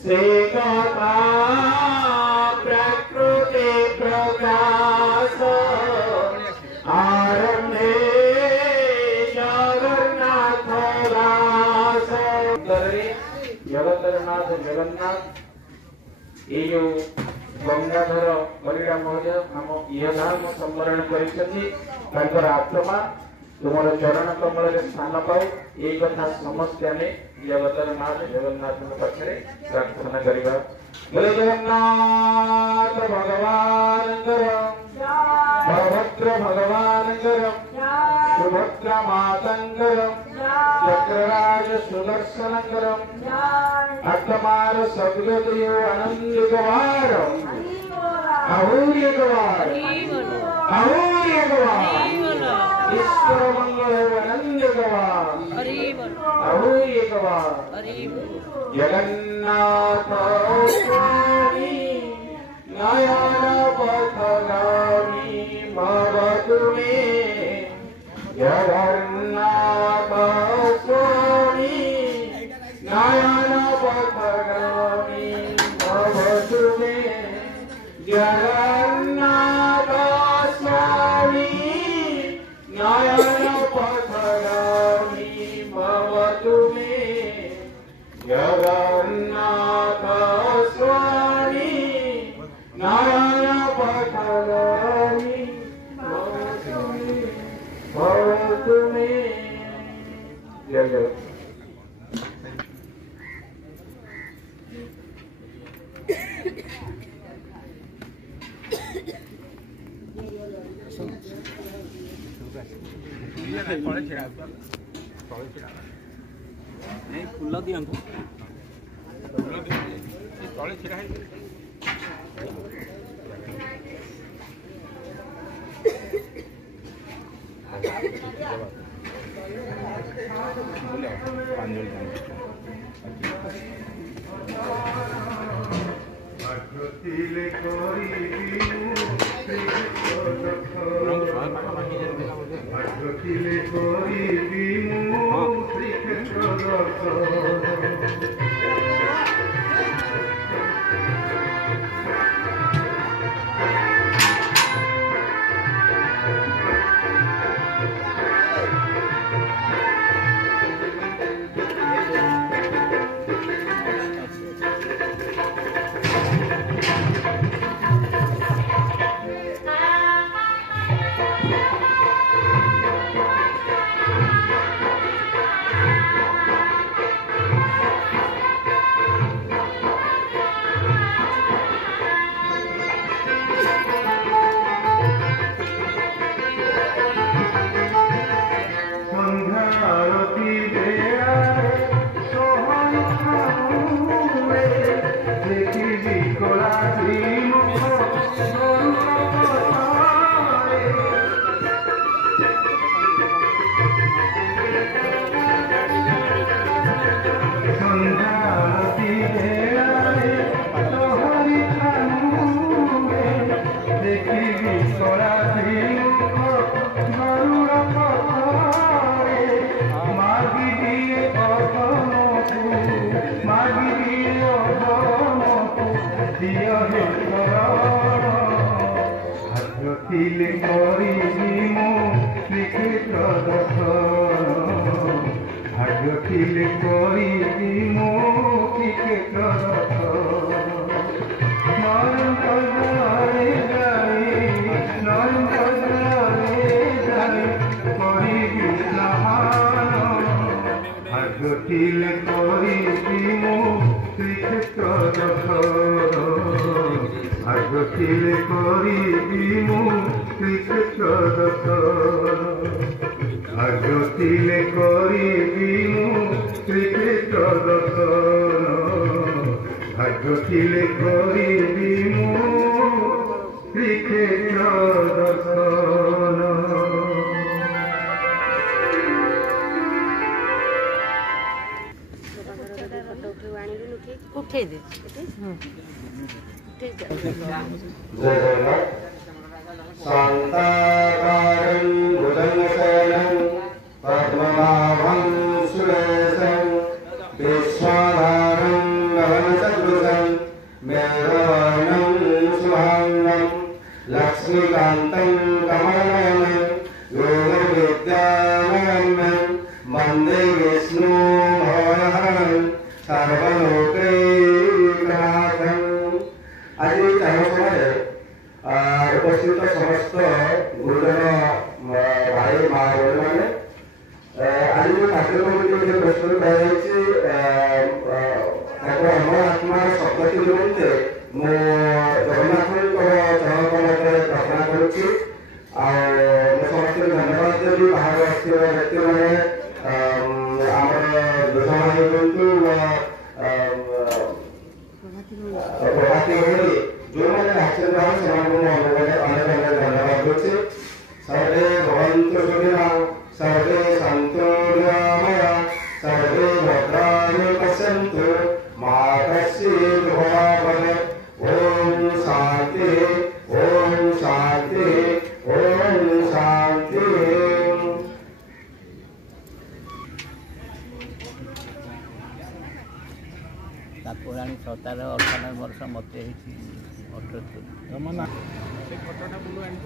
श्रीगता प्रकृति प्रकाश आरंभे जगन्नाथ दास जगतरनाथ जगन्नाथ ये जो गंगाधर परिड़ा महोदय आम इहधाम सम्मरण कर आत्मा तुम चरण कमल स्थान पाऊ ये कथा समस्त आम जगतरनाथ जगन्नाथ पाखे प्रार्थना करवा। बोले जगन्नाथ भगवान बलभद्र भगवान सुभद्रा मातंगर चक्रराज सुदर्शन आत्मार सद्गतियो आनंद गवार आहूर्य गवार ईश्वर मंगल आनंद गवार आहूर्य गवार जगन्नाथ स्वामी नयन पथगामी भवतु मे जगन्नाथ स्वामी नयन पथगामी भवतु मे जगन्नाथ स्वामी नयन पथगामी भवतु मे जगन्नाथ स्वामी नयन पथगामी भवतु मे जय जय। नहीं फुल दियंतु तले छिड़ा है विश्वाधारं ନିମନ୍ତେ ମୁଁ ଜଗନ୍ନାଥଙ୍କ ଚରଣକମଳରେ ପ୍ରାର୍ଥନା କରୁଛି। ଆଉ ମୁଁ ସମସ୍ତଙ୍କୁ ଧନ୍ୟବାଦ ଦେବି ବାହାରୁ ଆସିଥିବା ବ୍ୟକ୍ତିମାନେ ଆମର ଦୁଃଖମାନେ ହୁଅନ୍ତୁ ପ୍ରଭାତୀ ଭଳି ଯେଉଁମାନେ ଆସିଛନ୍ତି ସେମାନଙ୍କୁ ମୁଁ ଅନେକ ଧନ୍ୟବାଦ କରୁଛି। सर्वे भवन्तु सुखिनः सर्वे सन्तु निरामया सर्वे भद्राणि पश्यन्तु मा कश्चित् दुःखभाग् ॐ शान्ति ॐ शान्ति ॐ शान्ति। ତାକୁରାଣୀ 97 98 ବର୍ଷ ମୋତେ ହେଇଛି 78।